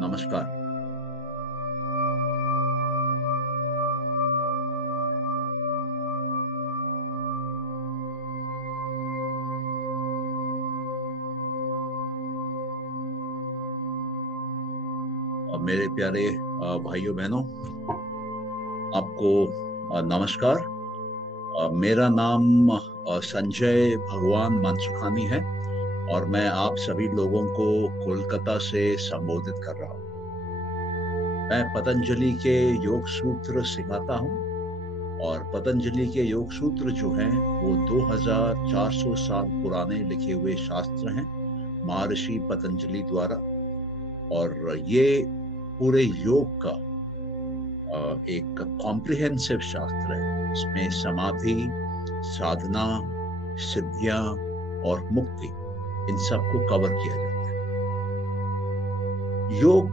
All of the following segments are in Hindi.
नमस्कार। मेरे प्यारे भाइयों बहनों, आपको नमस्कार। मेरा नाम संजय भगवान मानसुखानी है और मैं आप सभी लोगों को कोलकाता से संबोधित कर रहा हूँ। मैं पतंजलि के योग सूत्र सिखाता हूँ और पतंजलि के योग सूत्र जो हैं वो 2400 साल पुराने लिखे हुए शास्त्र हैं महर्षि पतंजलि द्वारा। और ये पूरे योग का एक कॉम्प्रिहेंसिव शास्त्र है। इसमें समाधि, साधना, सिद्धियां और मुक्ति, इन सबको कवर किया जाता है। योग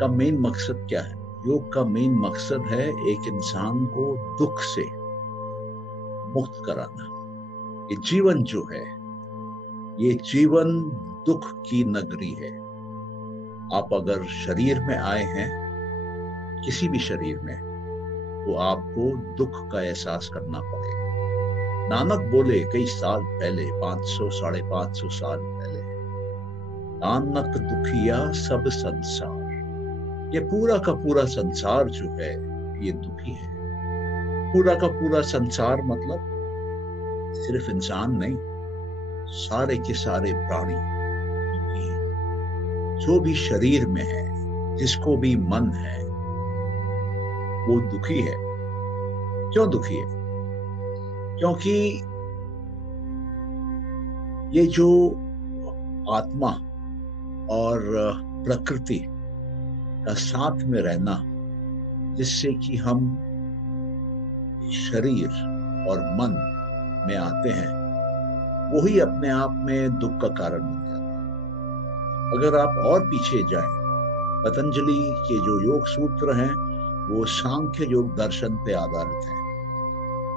का मेन मकसद क्या है? योग का मेन मकसद है एक इंसान को दुख से मुक्त कराना। ये जीवन जो है, ये जीवन दुख की नगरी है। आप अगर शरीर में आए हैं, किसी भी शरीर में, तो आपको दुख का एहसास करना पड़ेगा। नानक बोले कई साल पहले, 500 550 साल पहले, नानक दुखिया सब संसार। ये पूरा का पूरा संसार जो है ये दुखी है। पूरा का पूरा संसार मतलब सिर्फ इंसान नहीं, सारे के सारे प्राणी दुखी हैं। जो भी शरीर में है, जिसको भी मन है, वो दुखी है। क्यों दुखी है? क्योंकि ये जो आत्मा और प्रकृति का साथ में रहना, जिससे कि हम शरीर और मन में आते हैं, वही अपने आप में दुख का कारण बन जाता है। अगर आप और पीछे जाएं, पतंजलि के जो योग सूत्र हैं वो सांख्य योग दर्शन पे आधारित हैं।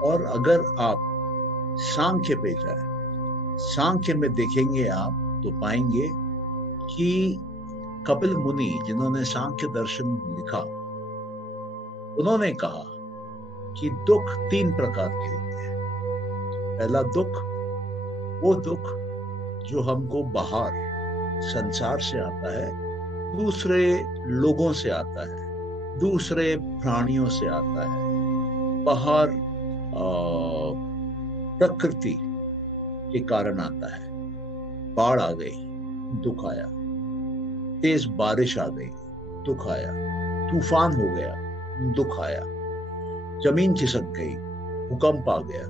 और अगर आप सांख्य पे जाएं, सांख्य में देखेंगे आप तो पाएंगे कि कपिल मुनि, जिन्होंने सांख्य दर्शन लिखा, उन्होंने कहा कि दुख 3 प्रकार के होते हैं। पहला दुख, वो दुख जो हमको बाहर संसार से आता है, दूसरे लोगों से आता है, दूसरे प्राणियों से आता है, बाहर प्रकृति के कारण आता है। बाढ़ आ गई, दुख आया। तेज बारिश आ गई, दुख आया। तूफान हो गया, दुख आया। जमीन खिसक गई, भूकंप आ गया,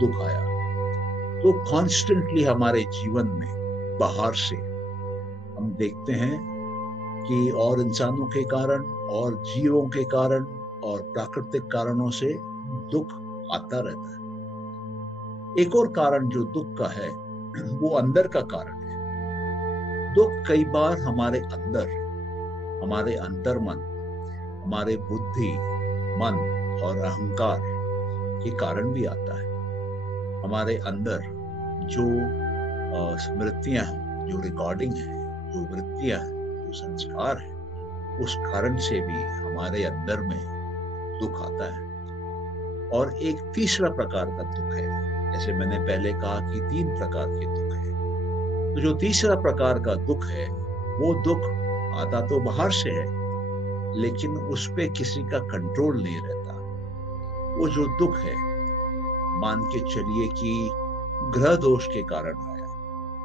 दुख आया। तो कॉन्स्टेंटली हमारे जीवन में बाहर से हम देखते हैं कि और इंसानों के कारण और जीवों के कारण और प्राकृतिक कारणों से दुख आता रहता है। एक और कारण जो दुख का है, वो अंदर का कारण है। दुख कई बार हमारे अंदर, हमारे अंतर्मन, हमारे बुद्धि, मन और अहंकार के कारण भी आता है। हमारे अंदर जो स्मृतियां हैं, जो रिकॉर्डिंग है, जो वृत्तियां हैं, जो संस्कार है, उस कारण से भी हमारे अंदर में दुख आता है। और एक तीसरा प्रकार का दुख है, जैसे मैंने पहले कहा कि 3 प्रकार के दुख है। तो जो तीसरा प्रकार का दुख है, वो दुख आता तो बाहर से है, लेकिन उस पे किसी का कंट्रोल नहीं रहता। वो जो दुख है, मान के चलिए कि ग्रह दोष के कारण आया,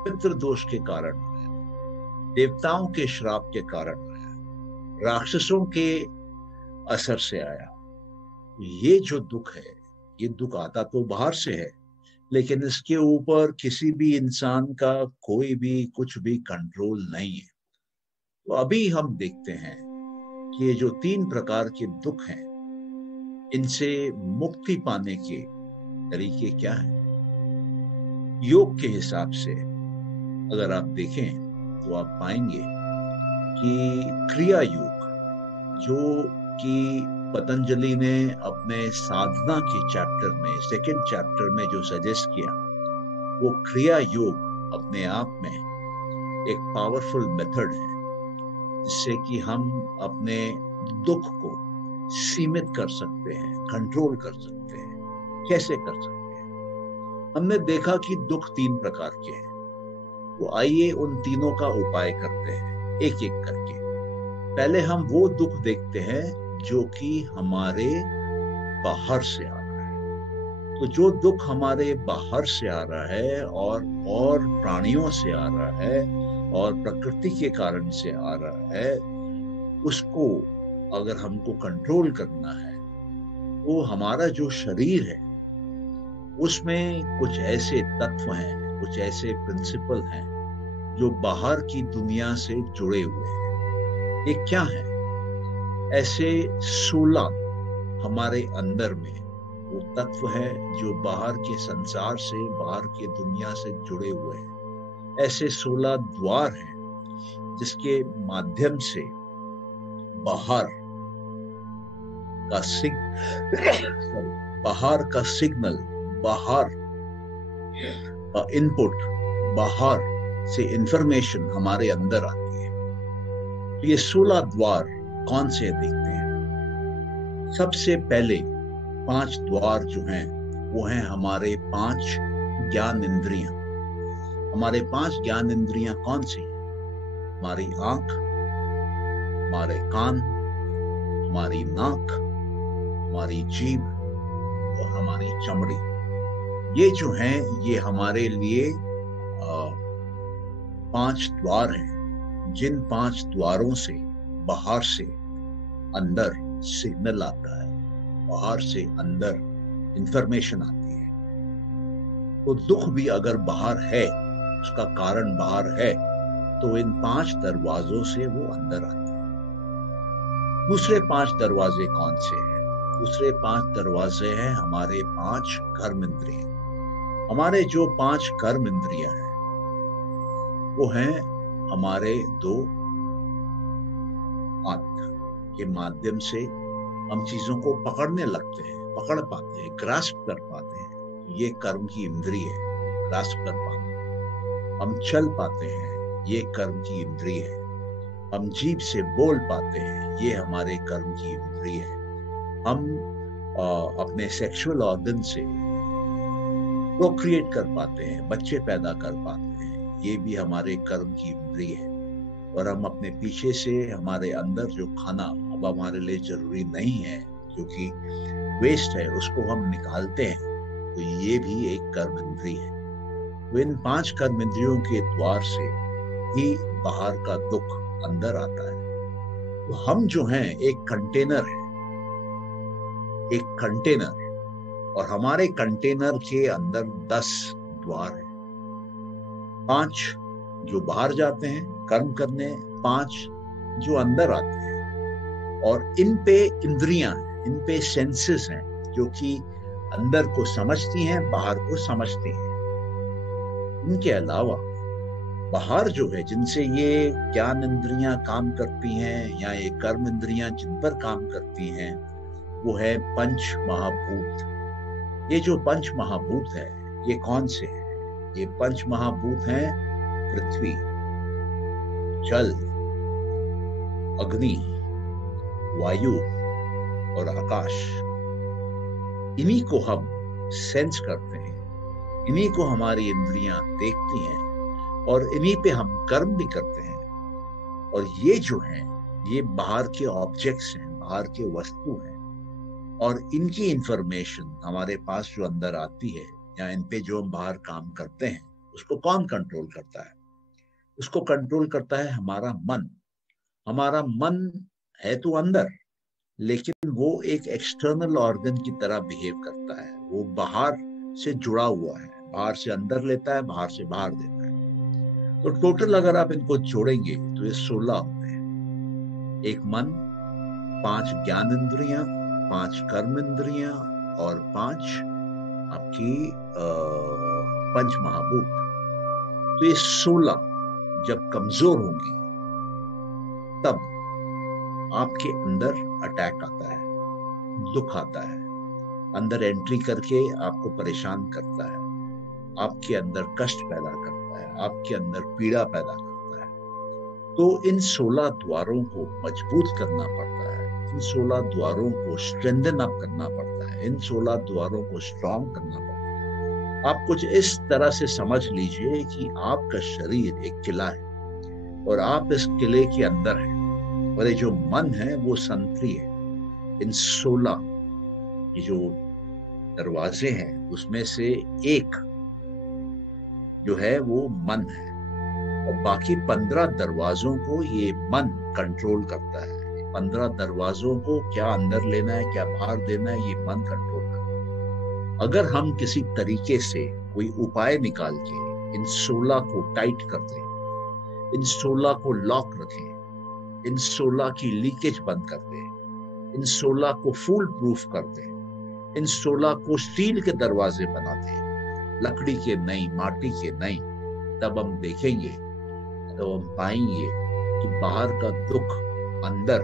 पितृ दोष के कारण आया, देवताओं के श्राप के कारण आया, राक्षसों के असर से आया। ये जो दुख है, ये दुख आता तो बाहर से है, लेकिन इसके ऊपर किसी भी इंसान का कोई भी कुछ भी कंट्रोल नहीं है। तो अभी हम देखते हैं कि ये जो 3 प्रकार के दुख हैं, इनसे मुक्ति पाने के तरीके क्या हैं? योग के हिसाब से अगर आप देखें तो आप पाएंगे कि क्रिया योग, जो कि पतंजलि ने अपने साधना के चैप्टर में, 2nd चैप्टर में जो सजेस्ट किया, वो क्रिया योग अपने आप में एक पावरफुल मेथड है। जिससे कि हम अपने दुख को सीमित कर सकते हैं, कंट्रोल कर सकते हैं। कैसे कर सकते हैं? हमने देखा कि दुख 3 प्रकार के हैं, तो आइए उन तीनों का उपाय करते हैं एक एक करके। पहले हम वो दुख देखते हैं जो कि हमारे बाहर से आ रहा है। तो जो दुख हमारे बाहर से आ रहा है और प्राणियों से आ रहा है और प्रकृति के कारण से आ रहा है, उसको अगर हमको कंट्रोल करना है तो हमारा जो शरीर है उसमें कुछ ऐसे तत्व हैं, कुछ ऐसे प्रिंसिपल हैं जो बाहर की दुनिया से जुड़े हुए हैं। ये क्या है? ऐसे 16 हमारे अंदर में वो तत्व है जो बाहर के संसार से, बाहर की दुनिया से जुड़े हुए हैं। ऐसे 16 द्वार हैं जिसके माध्यम से बाहर का सिग्नल, बाहर का इनपुट, बाहर से इंफॉर्मेशन हमारे अंदर आती है। तो ये 16 द्वार कौन से देखते हैं? सबसे पहले 5 द्वार जो हैं वो हैं हमारे 5 ज्ञान इंद्रियां। हमारे 5 ज्ञान इंद्रियां कौन सी हैं? हमारी आंख, हमारे कान, हमारी नाक, हमारी जीभ और हमारी चमड़ी। ये जो हैं ये हमारे लिए 5 द्वार हैं, जिन 5 द्वारों से बाहर से अंदर सिग्नल आता है, बाहर से अंदर इंफॉर्मेशन आती है। तो दुख भी अगर बाहर है, उसका कारण बाहर है, तो इन 5 दरवाजों से वो अंदर आता है। दूसरे 5 दरवाजे कौन से हैं? दूसरे 5 दरवाजे हैं हमारे 5 कर्म इंद्रिय। हमारे जो 5 कर्म इंद्रियां हैं वो हैं हमारे 2 हाथ के माध्यम से हम चीजों को पकड़ने लगते हैं, पकड़ पाते हैं, ग्रास्प कर पाते हैं। ये कर्म की इंद्रिय है, ग्रास्प कर पाना। हम चल पाते हैं, ये कर्म की इंद्रिय है। हम जीभ से बोल पाते हैं, ये हमारे कर्म की इंद्रिय है। हम अपने सेक्सुअल ऑर्गन से प्रोक्रिएट कर पाते हैं, बच्चे पैदा कर पाते हैं, ये भी हमारे कर्म की इंद्रिय है। और हम अपने पीछे से हमारे अंदर जो खाना अब हमारे लिए जरूरी नहीं है, जो कि वेस्ट है, उसको हम निकालते हैं, तो ये भी एक कर्म इंद्रिय है। तो इन 5 कर्म इंद्रियों के द्वार से ही बाहर का दुख अंदर आता है। तो हम जो हैं एक कंटेनर है, एक कंटेनर, और हमारे कंटेनर के अंदर 10 द्वार है। 5 जो बाहर जाते हैं कर्म करने, 5 जो अंदर आते हैं। और इन पे इंद्रियां हैं, इन पे सेंसेस हैं जो कि अंदर को समझती हैं, बाहर को समझती हैं। इनके अलावा बाहर जो है, जिनसे ये ज्ञान इंद्रियां काम करती हैं या ये कर्म इंद्रियां जिन पर काम करती हैं, वो है 5 महाभूत। ये जो 5 महाभूत है, ये कौन से हैं? ये 5 महाभूत हैं पृथ्वी, जल, अग्नि, वायु और आकाश। इन्हीं को हम सेंस करते हैं, इन्हीं को हमारी इंद्रियां देखती हैं और इन्हीं पे हम कर्म भी करते हैं। और ये जो हैं ये बाहर के ऑब्जेक्ट्स हैं, बाहर के वस्तु हैं, और इनकी इंफॉर्मेशन हमारे पास जो अंदर आती है या इन पे जो हम बाहर काम करते हैं, उसको कौन कंट्रोल करता है? उसको कंट्रोल करता है हमारा मन। हमारा मन है तो अंदर, लेकिन वो एक एक्सटर्नल ऑर्गन की तरह बिहेव करता है। वो बाहर से जुड़ा हुआ है, बाहर से अंदर लेता है, बाहर से बाहर देता है। तो टोटल अगर आप इनको जोड़ेंगे तो ये 16 होते हैं। एक मन, 5 ज्ञान इंद्रियां, 5 कर्म इंद्रियां और 5 आपकी 5 महाभूत। तो ये 16 जब कमजोर होंगी तब आपके अंदर अटैक आता है, दुख आता है, अंदर एंट्री करके आपको परेशान करता है, आपके अंदर कष्ट पैदा करता है, आपके अंदर पीड़ा पैदा करता है। तो इन 16 द्वारों को मजबूत करना पड़ता है, इन 16 द्वारों को स्ट्रेंथन अप करना पड़ता है, इन 16 द्वारों को स्ट्रांग करना पड़ता है। आप कुछ इस तरह से समझ लीजिए कि आपका शरीर एक किला है और आप इस किले के अंदर हैं, और ये जो मन है वो संतरी है। इन 16 ये जो दरवाजे हैं उसमें से एक जो है वो मन है, और बाकी 15 दरवाजों को ये मन कंट्रोल करता है। 15 दरवाजों को क्या अंदर लेना है, क्या बाहर देना है, ये मन कंट्रोल करता है। अगर हम किसी तरीके से कोई उपाय निकाल के इन 16 को टाइट कर दें, इन 16 को लॉक रखें, इन 16 की लीकेज बंद कर दें, इन 16 को फूल प्रूफ कर दें, इन 16 को स्टील के दरवाजे बना दें, लकड़ी के नहीं, माटी के नहीं, तब हम देखेंगे, तो हम पाएंगे कि बाहर का दुख अंदर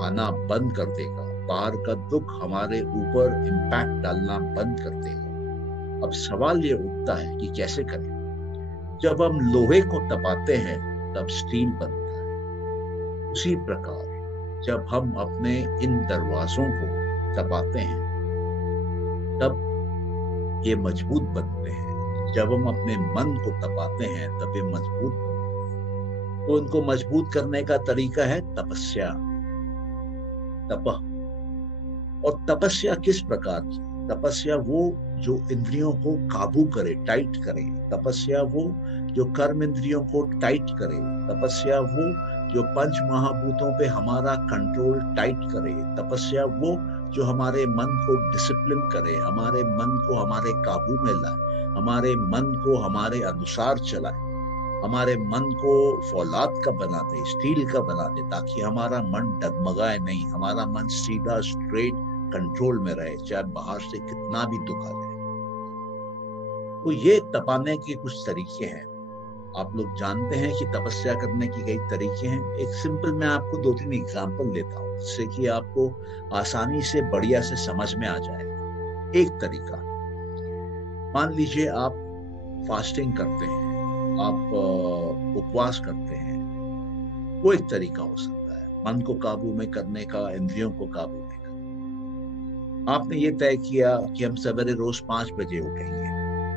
आना बंद कर देगा, बाहर का दुख हमारे ऊपर इम्पैक्ट डालना बंद कर देगा। अब सवाल ये उठता है कि कैसे करें। जब हम लोहे को तपाते हैं तब स्टील बनता है। उसी प्रकार जब हम अपने इन दरवाजों को तपाते हैं तब ये मजबूत बनते हैं। जब हम अपने मन को तपाते हैं तब ये मजबूत बनते हैं। तो इनको मजबूत करने का तरीका है तपस्या, तपह। और तपस्या किस प्रकार की? तपस्या वो जो इंद्रियों को काबू करे, टाइट करे। तपस्या वो जो कर्म इंद्रियों को टाइट करे। तपस्या वो जो पंच महाभूतों पे हमारा कंट्रोल टाइट करे। तपस्या वो जो हमारे मन को डिसिप्लिन करे, हमारे मन को हमारे काबू में लाए, हमारे मन को हमारे अनुसार चलाए, हमारे मन को फौलाद का बना दे, स्टील का बना दे, ताकि हमारा मन डगमगाए नहीं, हमारा मन सीधा स्ट्रेट कंट्रोल में रहे, चाहे बाहर से कितना भी दुख आ जाए। तो ये तपाने के कुछ तरीके हैं। आप लोग जानते हैं कि तपस्या करने के कई तरीके हैं। एक सिंपल मैं आपको 2-3 एग्जाम्पल देता हूँ जिससे कि आपको आसानी से बढ़िया से समझ में आ जाएगा। एक तरीका, मान लीजिए आप फास्टिंग करते हैं, आप उपवास करते हैं, वो एक तरीका हो सकता है मन को काबू में करने का, इंद्रियों को काबू में करने। आपने ये तय किया कि हम सवेरे रोज 5 बजे उठेंगे,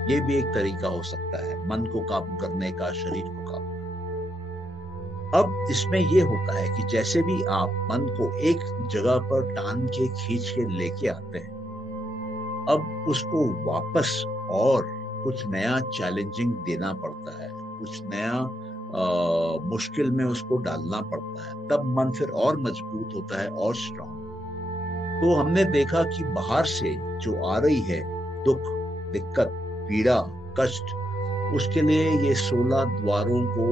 ये भी एक तरीका हो सकता है मन को काबू करने का, शरीर को काबू। अब इसमें ये होता है कि जैसे भी आप मन को एक जगह पर टान के खींच के लेके आते हैं, अब उसको वापस और कुछ नया चैलेंजिंग देना पड़ता है, कुछ नया मुश्किल में उसको डालना पड़ता है, तब मन फिर और मजबूत होता है और स्ट्रांग। तो हमने देखा कि बाहर से जो आ रही है दुख, दिक्कत, पीड़ा, कष्ट, उसके लिए ये 16 द्वारों को,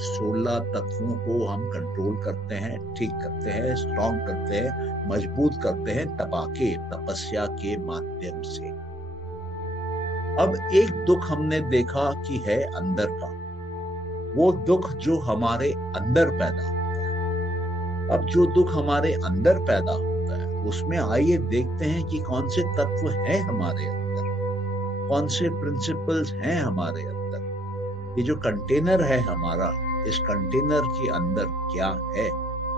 16 तत्वों को हम कंट्रोल करते हैं, ठीक करते हैं, स्ट्रांग करते हैं, मजबूत करते हैं तपाके, तपस्या के माध्यम से। अब एक दुख हमने देखा कि है अंदर का, वो दुख जो हमारे अंदर पैदा होता है। अब जो दुख हमारे अंदर पैदा होता है उसमें आइए देखते हैं कि कौन से तत्व हैं हमारे अंदर, कौन से प्रिंसिपल्स हैं हमारे अंदर। ये जो कंटेनर है हमारा, इस कंटेनर के अंदर क्या है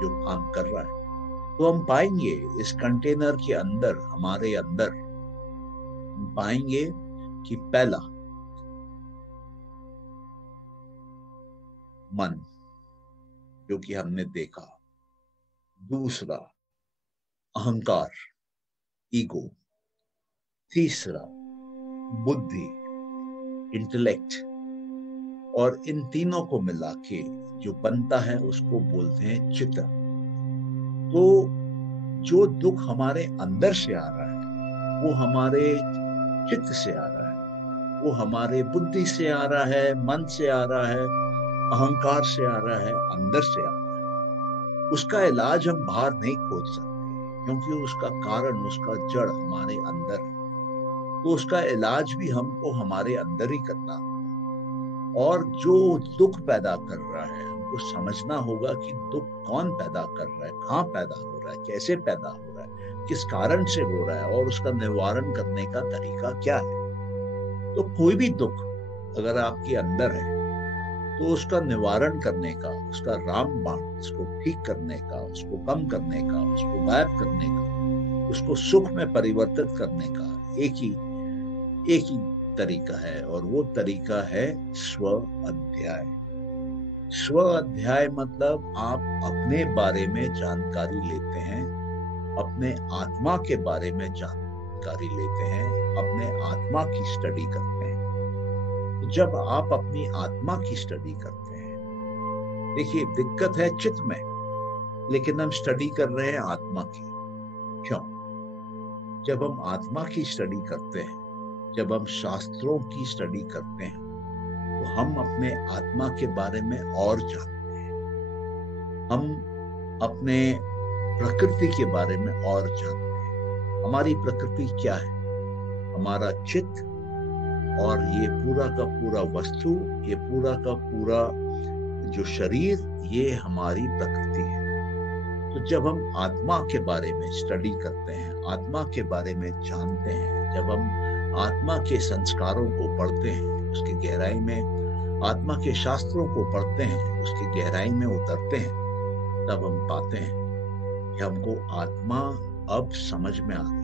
जो काम कर रहा है। तो हम पाएंगे इस कंटेनर के अंदर, हमारे अंदर हम पाएंगे कि पहला मन, जो कि हमने देखा। दूसरा अहंकार, ईगो। तीसरा बुद्धि, इंटेलेक्ट। और इन तीनों को मिला के जो बनता है उसको बोलते हैं चित्त। तो जो दुख हमारे अंदर से आ रहा है वो हमारे चित्त से आ रहा है, वो हमारे बुद्धि से आ रहा है, मन से आ रहा है, अहंकार से आ रहा है, अंदर से आ रहा है। उसका इलाज हम बाहर नहीं खोज सकते क्योंकि उसका कारण, उसका जड़ हमारे अंदर है। तो उसका इलाज भी हमको हमारे अंदर ही करना होगा। और जो दुख पैदा कर रहा है हमको समझना होगा कि दुख कौन पैदा कर रहा है, कहाँ पैदा हो रहा है, कैसे पैदा हो रहा है, किस कारण से हो रहा है और उसका निवारण करने का तरीका क्या है। तो कोई भी दुख अगर आपके अंदर है तो उसका निवारण करने का, उसका रामबाण, उसको ठीक करने का, उसको कम करने का, उसको गायब करने का, उसको सुख में परिवर्तित करने का एक ही तरीका है, और वो तरीका है स्व अध्याय। स्व अध्याय मतलब आप अपने बारे में जानकारी लेते हैं, अपने आत्मा के बारे में जानकारी लेते हैं, अपने आत्मा की स्टडी करते हैं। तो जब आप अपनी आत्मा की स्टडी करते हैं, देखिए दिक्कत है चित्त में, लेकिन हम स्टडी कर रहे हैं आत्मा की। क्यों? जब हम आत्मा की स्टडी करते हैं, जब हम शास्त्रों की स्टडी करते हैं, तो हम अपने आत्मा के बारे में और जानते हैं, हम अपने प्रकृति के बारे में और जानते हैं। हमारी प्रकृति क्या है? हमारा चित्त और ये पूरा का पूरा वस्तु, ये पूरा का पूरा जो शरीर, ये हमारी प्रकृति है। तो जब हम आत्मा के बारे में स्टडी करते हैं, आत्मा के बारे में जानते हैं, जब हम आत्मा के संस्कारों को पढ़ते हैं, उसकी गहराई में आत्मा के शास्त्रों को पढ़ते हैं, उसकी गहराई में उतरते हैं, तब हम पाते हैं कि हमको आत्मा अब समझ में आ गई।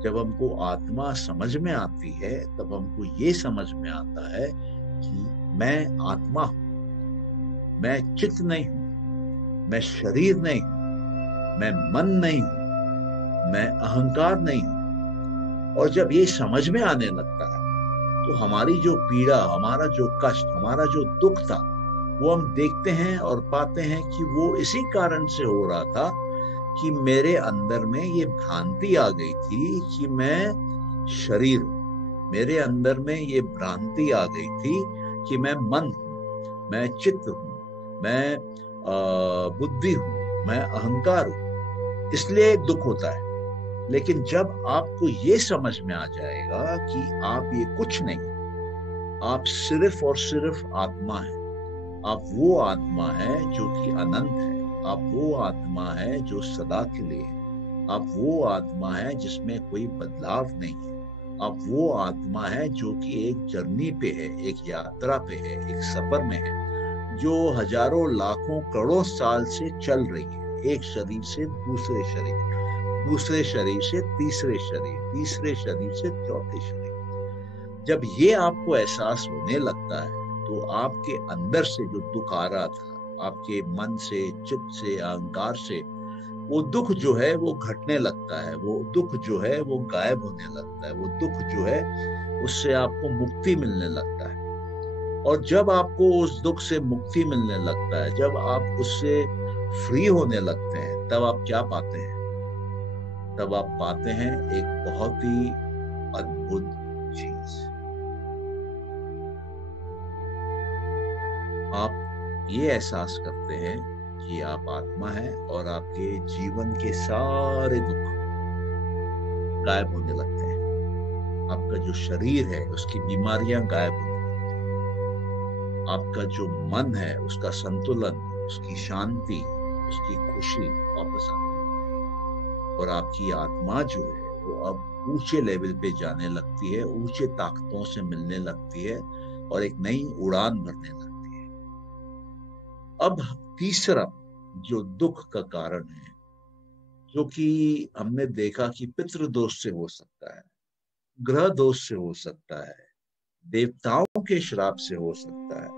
जब हमको आत्मा समझ में आती है, तब हमको ये समझ में आता है कि मैं आत्मा हूं, मैं चित्त नहीं हूं, मैं शरीर नहीं हूं, मैं मन नहीं हूं, मैं अहंकार नहीं हूं। और जब ये समझ में आने लगता है, तो हमारी जो पीड़ा, हमारा जो कष्ट, हमारा जो दुख था, वो हम देखते हैं और पाते हैं कि वो इसी कारण से हो रहा था कि मेरे अंदर में ये भ्रांति आ गई थी कि मैं शरीर हूं। मेरे अंदर में ये भ्रांति आ गई थी कि मैं मन हूं, मैं चित्त हूं, मैं बुद्धि हूं, मैं अहंकार हूं। इसलिए दुख होता है। लेकिन जब आपको ये समझ में आ जाएगा कि आप ये कुछ नहीं, आप सिर्फ और सिर्फ आत्मा है, आप वो आत्मा है जो कि अनंत है, आप वो आत्मा है जो सदा के लिए है, आप वो आत्मा है जिसमें कोई बदलाव नहीं है, आप वो आत्मा है जो कि एक जर्नी पे है, एक यात्रा पे है, एक सफर में है, जो हजारों लाखों करोड़ों साल से चल रही है, एक शरीर से दूसरे शरीर, दूसरे शरीर से तीसरे शरीर, तीसरे शरीर से चौथे शरीर। जब ये आपको एहसास होने लगता है, तो आपके अंदर से जो दुख आ रहा था, आपके मन से, चित्त से, अहंकार से, वो दुख जो है वो घटने लगता है, वो दुख जो है वो गायब होने लगता है, वो दुख जो है उससे आपको मुक्ति मिलने लगता है। और जब आपको उस दुख से मुक्ति मिलने लगता है, जब आप उससे फ्री होने लगते हैं, तब आप क्या पाते हैं? तब आप पाते हैं एक बहुत ही अद्भुत चीज। आप ये एहसास करते हैं कि आप आत्मा है और आपके जीवन के सारे दुख गायब होने लगते हैं। आपका जो शरीर है उसकी बीमारियां गायब होने लगती हैं। आपका जो मन है उसका संतुलन, उसकी शांति, उसकी खुशी वापस आती है। और आपकी आत्मा जो है वो अब ऊंचे लेवल पे जाने लगती है, ऊंचे ताकतों से मिलने लगती है और एक नई उड़ान भरने लगती है। अब तीसरा जो दुख का कारण है, जो कि हमने देखा कि पितृ दोष से हो सकता है, ग्रह दोष से हो सकता है, देवताओं के श्राप से हो सकता है,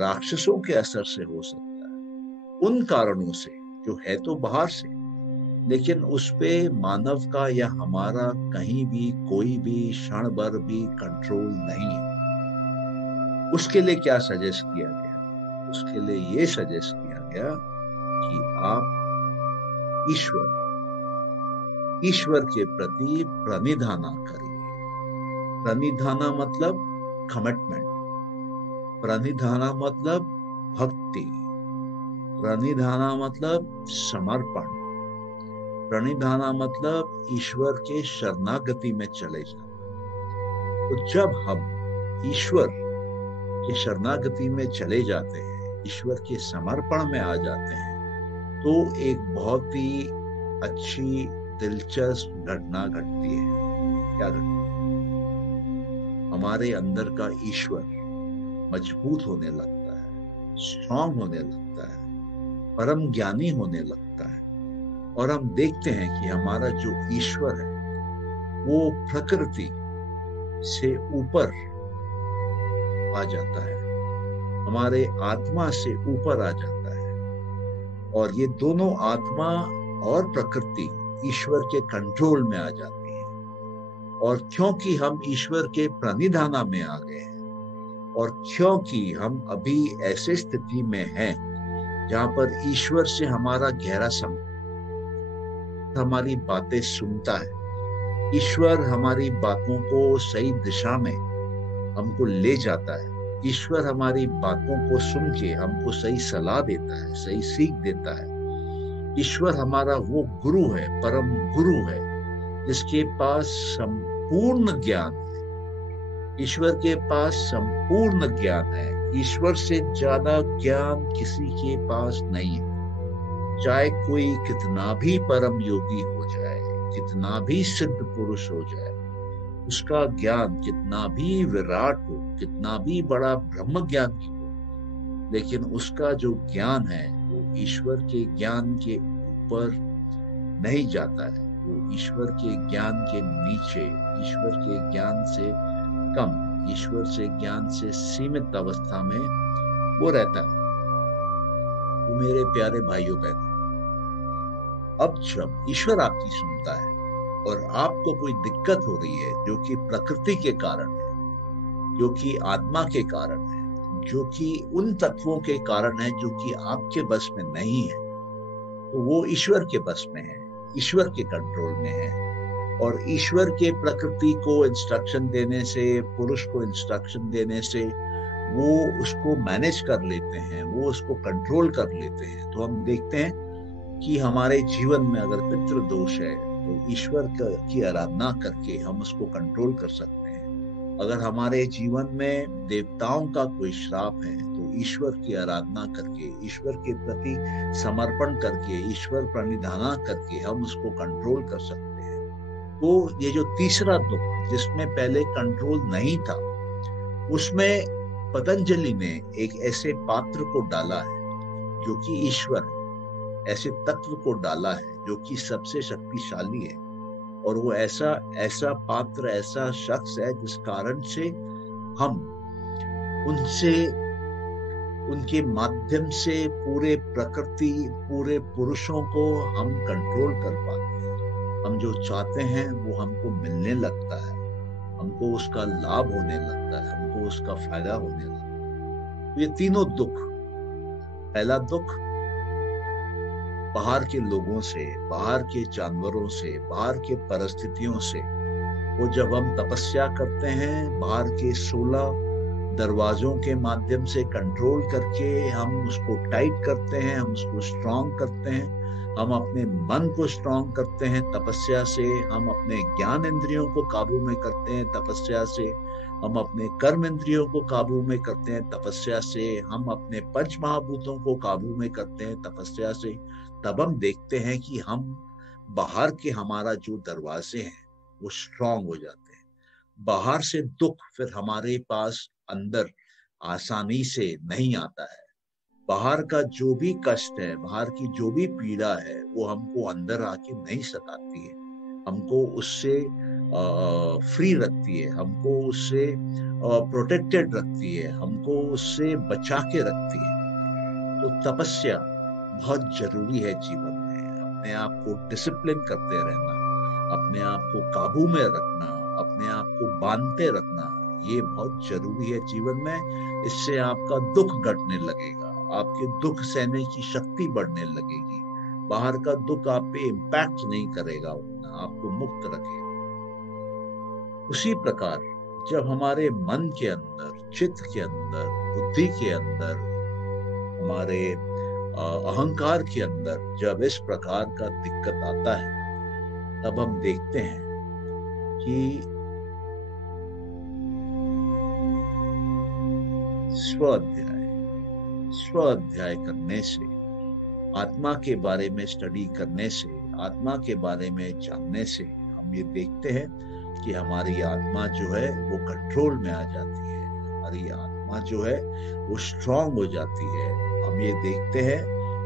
राक्षसों के असर से हो सकता है, उन कारणों से जो है तो बाहर से, लेकिन उस पे मानव का या हमारा कहीं भी कोई भी क्षण भर भी कंट्रोल नहीं है। उसके लिए क्या सजेस्ट किया गया? उसके लिए ये सजेस्ट किया गया कि आप ईश्वर के प्रति प्रणिधाना करिए। प्रणिधाना मतलब कमिटमेंट, प्रणिधाना मतलब भक्ति, प्रणिधाना मतलब समर्पण, प्रणिधाना मतलब ईश्वर के शरणागति में चले जाना। तो जब हम ईश्वर के शरणागति में चले जाते हैं, ईश्वर के समर्पण में आ जाते हैं, तो एक बहुत ही अच्छी दिलचस्प घटना घटती है। क्या घटना? हमारे अंदर का ईश्वर मजबूत होने लगता है, स्ट्रांग होने लगता है, परम ज्ञानी होने लगता है, और हम देखते हैं कि हमारा जो ईश्वर है वो प्रकृति से ऊपर आ जाता है, हमारे आत्मा से ऊपर आ जाता है, और ये दोनों आत्मा और प्रकृति ईश्वर के कंट्रोल में आ जाती है। और क्योंकि हम ईश्वर के प्रणिधाना में आ गए हैं, और क्योंकि हम अभी ऐसे स्थिति में हैं जहां पर ईश्वर से हमारा गहरा संबंध, हमारी बातें सुनता है, ईश्वर हमारी बातों को सही दिशा में हमको ले जाता है, ईश्वर हमारी बातों को सुन के हमको सही सलाह देता है, सही सीख देता है। ईश्वर हमारा वो गुरु है, परम गुरु है, जिसके पास संपूर्ण ज्ञान है। ईश्वर के पास संपूर्ण ज्ञान है। ईश्वर से ज्यादा ज्ञान किसी के पास नहीं है। चाहे कोई कितना भी परम योगी हो जाए, कितना भी सिद्ध पुरुष हो जाए, उसका ज्ञान कितना भी विराट हो, कितना भी बड़ा ब्रह्म ज्ञानी हो, लेकिन उसका जो ज्ञान है वो ईश्वर के ज्ञान के ऊपर नहीं जाता है। वो ईश्वर के ज्ञान के नीचे, ईश्वर के ज्ञान से कम, ईश्वर से ज्ञान से सीमित अवस्था में वो रहता है। वो मेरे प्यारे भाइयों बहनों, अब जब ईश्वर आपकी सुनता है और आपको कोई दिक्कत हो रही है जो कि प्रकृति के कारण है, जो कि आत्मा के कारण है, जो कि उन तत्वों के कारण है जो कि आपके बस में नहीं है, तो वो ईश्वर के बस में है, ईश्वर के कंट्रोल में है। और ईश्वर के प्रकृति को इंस्ट्रक्शन देने से, पुरुष को इंस्ट्रक्शन देने से वो उसको मैनेज कर लेते हैं, वो उसको कंट्रोल कर लेते हैं। तो हम देखते हैं कि हमारे जीवन में अगर पितृ दोष है तो ईश्वर की आराधना करके हम उसको कंट्रोल कर सकते हैं। अगर हमारे जीवन में देवताओं का कोई श्राप है तो ईश्वर की आराधना करके, ईश्वर के प्रति समर्पण करके, ईश्वर प्रणिधाना करके हम उसको कंट्रोल कर सकते हैं। तो ये जो तीसरा दुख जिसमें पहले कंट्रोल नहीं था, उसमें पतंजलि ने एक ऐसे पात्र को डाला है जो कि ईश्वर है, ऐसे तत्व को डाला है जो कि सबसे शक्तिशाली है। और वो ऐसा पात्र, ऐसा शख्स है जिस कारण से हम उनसे, उनके माध्यम से पूरे प्रकृति, पूरे पुरुषों को हम कंट्रोल कर पाते हैं। हम जो चाहते हैं वो हमको मिलने लगता है, हमको उसका लाभ होने लगता है, हमको उसका फायदा होने लगता है। ये तीनों दुख, पहला दुख बाहर के लोगों से, बाहर के जानवरों से, बाहर के परिस्थितियों से, वो जब हम तपस्या करते हैं बाहर के 16 दरवाजों के माध्यम से कंट्रोल करके हम उसको टाइट करते हैं, हम उसको स्ट्रांग करते हैं, हम अपने मन को स्ट्रांग करते हैं तपस्या से, हम अपने ज्ञान इंद्रियों को काबू में करते हैं तपस्या से, हम अपने कर्म इंद्रियों को काबू में करते हैं तपस्या से, हम अपने पंच महाभूतों को काबू में करते हैं तपस्या से। तब हम देखते हैं कि हम बाहर के हमारा जो दरवाजे हैं वो स्ट्रांग हो जाते हैं। बाहर से दुख फिर हमारे पास अंदर आसानी से नहीं आता है। बाहर का जो भी कष्ट है, बाहर की जो भी पीड़ा है, वो हमको अंदर आके नहीं सताती है, हमको उससे फ्री रखती है, हमको उससे प्रोटेक्टेड रखती है, हमको उससे बचा के रखती है। तो तपस्या बहुत जरूरी है जीवन में। अपने आप को डिसिप्लिन करते रहना, अपने आप को काबू में रखना, अपने आप को बांधते रखना, ये बहुत जरूरी है जीवन में। इससे आपका दुख घटने लगेगा, आपके दुख सहने की शक्ति बढ़ने लगेगी, बाहर का दुख आप पे इम्पैक्ट नहीं करेगा, उतना आपको मुक्त रखेगा। उसी प्रकार जब हमारे मन के अंदर, चित्त के अंदर, बुद्धि के अंदर, हमारे अहंकार के अंदर जब इस प्रकार का दिक्कत आता है, तब हम देखते हैं कि स्व अध्याय करने से, आत्मा के बारे में स्टडी करने से, आत्मा के बारे में जानने से हम ये देखते हैं कि हमारी आत्मा जो है वो कंट्रोल में आ जाती है। हमारी आत्मा आत्मा जो है वो स्ट्रांग हो जाती है। हम ये देखते हैं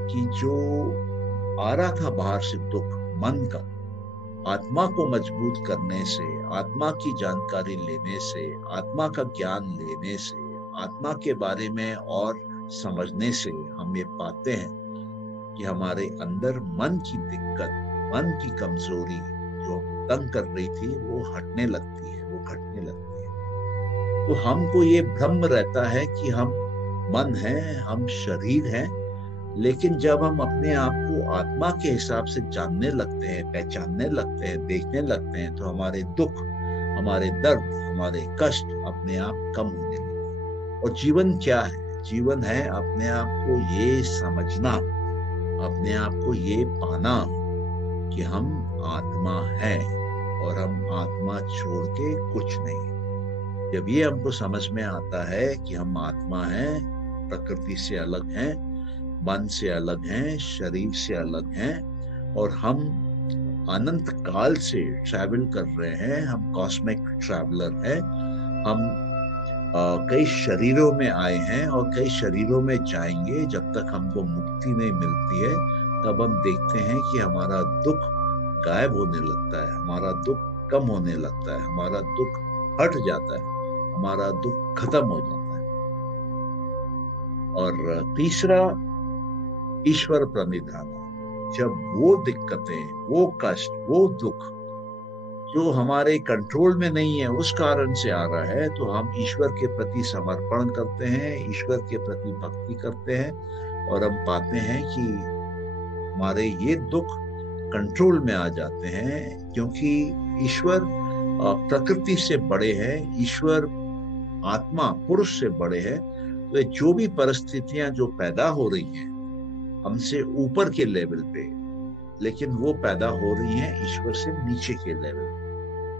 कि जो आ रहा था बाहर से दुख मन का, आत्मा को मजबूत करने से, आत्मा की जानकारी लेने से, आत्मा का ज्ञान लेने से, आत्मा के बारे में और समझने से हम ये पाते हैं कि हमारे अंदर मन की दिक्कत, मन की कमजोरी जो तंग कर रही थी वो हटने लगती है, वो घटने लगती है। तो हमको ये भ्रम रहता है कि हम मन हैं, हम शरीर हैं, लेकिन जब हम अपने आप को आत्मा के हिसाब से जानने लगते हैं, पहचानने लगते हैं, देखने लगते हैं, तो हमारे दुख, हमारे दर्द, हमारे कष्ट अपने आप कम होने लगते हैं। और जीवन क्या है? जीवन है अपने आप को ये समझना, अपने आप को ये पाना कि हम आत्मा हैं और हम आत्मा छोड़ के कुछ नहीं। जब ये हमको समझ में आता है कि हम आत्मा हैं, प्रकृति से अलग हैं, मन से अलग हैं, शरीर से अलग हैं, और हम अनंत काल से ट्रैवल कर रहे हैं, हम कॉस्मिक ट्रैवलर हैं, हम कई शरीरों में आए हैं और कई शरीरों में जाएंगे। जब तक हमको मुक्ति नहीं मिलती है तब हम देखते हैं कि हमारा दुख गायब होने लगता है, हमारा दुख कम होने लगता है, हमारा दुख हट जाता है, हमारा दुख खत्म हो जाता है। और तीसरा, ईश्वर प्रणिधान। जब वो दिक्कतें, वो कष्ट, वो दुख जो हमारे कंट्रोल में नहीं है उस कारण से आ रहा है, तो हम ईश्वर के प्रति समर्पण करते हैं, ईश्वर के प्रति भक्ति करते हैं, और हम पाते हैं कि हमारे ये दुख कंट्रोल में आ जाते हैं, क्योंकि ईश्वर प्रकृति से बड़े हैं, ईश्वर आत्मा पुरुष से बड़े हैं। तो जो भी परिस्थितियां जो पैदा हो रही हैं हमसे ऊपर के लेवल पे, लेकिन वो पैदा हो रही हैं ईश्वर से नीचे के लेवल पे।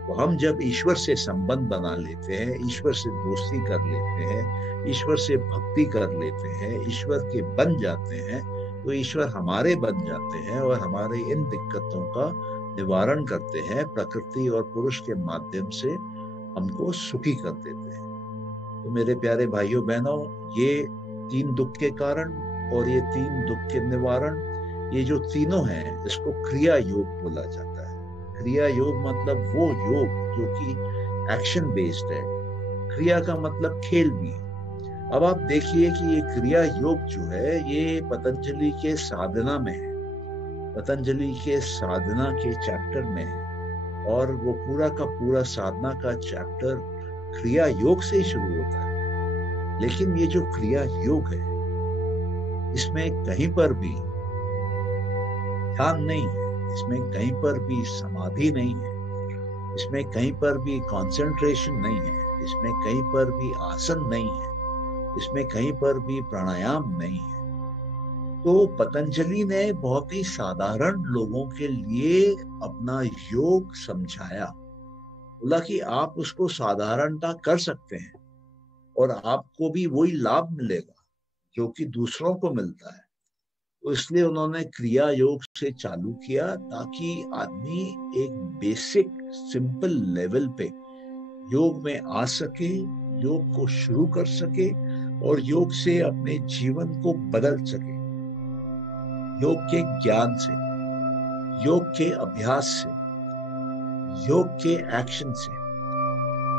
तो हम जब ईश्वर से संबंध बना लेते हैं, ईश्वर से दोस्ती कर लेते हैं, ईश्वर से भक्ति कर लेते हैं, ईश्वर के बन जाते हैं, तो ईश्वर हमारे बन जाते हैं और हमारे इन दिक्कतों का निवारण करते हैं। प्रकृति और पुरुष के माध्यम से हमको सुखी कर देते हैं। तो मेरे प्यारे भाइयों बहनों, ये 3 दुख के कारण और ये 3 दुख के निवारण, ये जो तीनों हैं, इसको क्रिया योग बोला जाता है। क्रिया योग मतलब वो योग जो कि एक्शन बेस्ड है। क्रिया का मतलब खेल भी है। अब आप देखिए कि ये क्रिया योग जो है ये पतंजलि के साधना में है, पतंजलि के साधना के चैप्टर में है, और वो पूरा का पूरा साधना का चैप्टर क्रिया योग से ही शुरू होता है। लेकिन ये जो क्रिया योग है इसमें कहीं पर भी ध्यान नहीं है, इसमें कहीं पर भी समाधि नहीं है, इसमें कहीं पर भी कंसंट्रेशन नहीं है, इसमें कहीं पर भी आसन नहीं है, इसमें कहीं पर भी प्राणायाम नहीं है। तो पतंजलि ने बहुत ही साधारण लोगों के लिए अपना योग समझाया। बोला कि आप उसको साधारणता कर सकते हैं और आपको भी वही लाभ मिलेगा जो कि दूसरों को मिलता है। तो इसलिए उन्होंने क्रिया योग से चालू किया, ताकि आदमी एक बेसिक सिंपल लेवल पे योग में आ सके, योग को शुरू कर सके और योग से अपने जीवन को बदल सके। योग के ज्ञान से, योग के अभ्यास से, योग के एक्शन से।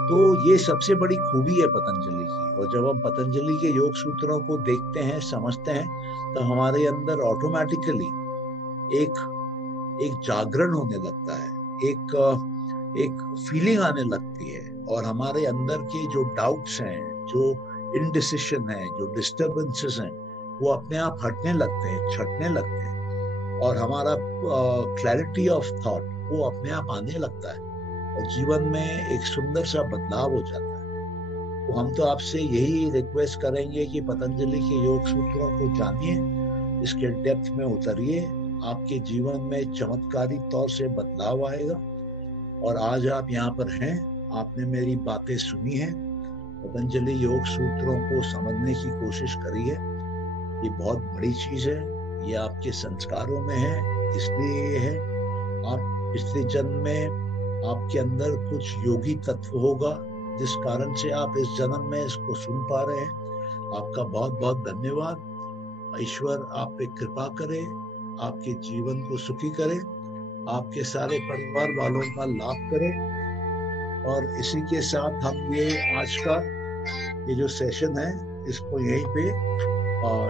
तो ये सबसे बड़ी खूबी है पतंजलि की। और जब हम पतंजलि के योग सूत्रों को देखते हैं, समझते हैं, तो हमारे अंदर ऑटोमेटिकली एक जागरण होने लगता है, एक फीलिंग आने लगती है, और हमारे अंदर के जो डाउट्स हैं, जो इनडिसिशन है, जो डिस्टर्बेंसेस हैं, वो अपने आप हटने लगते हैं, छटने लगते हैं, और हमारा क्लैरिटी ऑफ थॉट वो अपने आप आने लगता है, और जीवन में एक सुंदर सा बदलाव हो जाता है। तो हम तो आपसे यही रिक्वेस्ट करेंगे कि पतंजलि के योग सूत्रों को जानिए, इसके डेप्थ में उतरिए, आपके जीवन में चमत्कारी तौर से बदलाव आएगा। और आज आप यहाँ पर हैं, आपने मेरी बातें सुनी हैं, पतंजलि योग सूत्रों को समझने की कोशिश करी है। ये बहुत बड़ी चीज है, ये आपके संस्कारों में है, इसलिए ये है। आप पिछले जन्म में आपके अंदर कुछ योगी तत्व होगा जिस कारण से आप इस जन्म में इसको सुन पा रहे हैं, आपका बहुत बहुत धन्यवाद। ईश्वर आप पे कृपा करे, आपके जीवन को सुखी करे, आपके सारे परिवार वालों का लाभ करे। और इसी के साथ हम ये आज का ये जो सेशन है इसको यहीं पे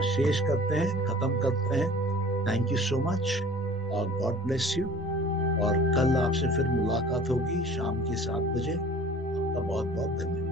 शेष करते हैं, खत्म करते हैं। थैंक यू सो मच और गॉड ब्लेस यू। और कल आपसे फिर मुलाकात होगी शाम के 7 बजे। आपका बहुत बहुत धन्यवाद।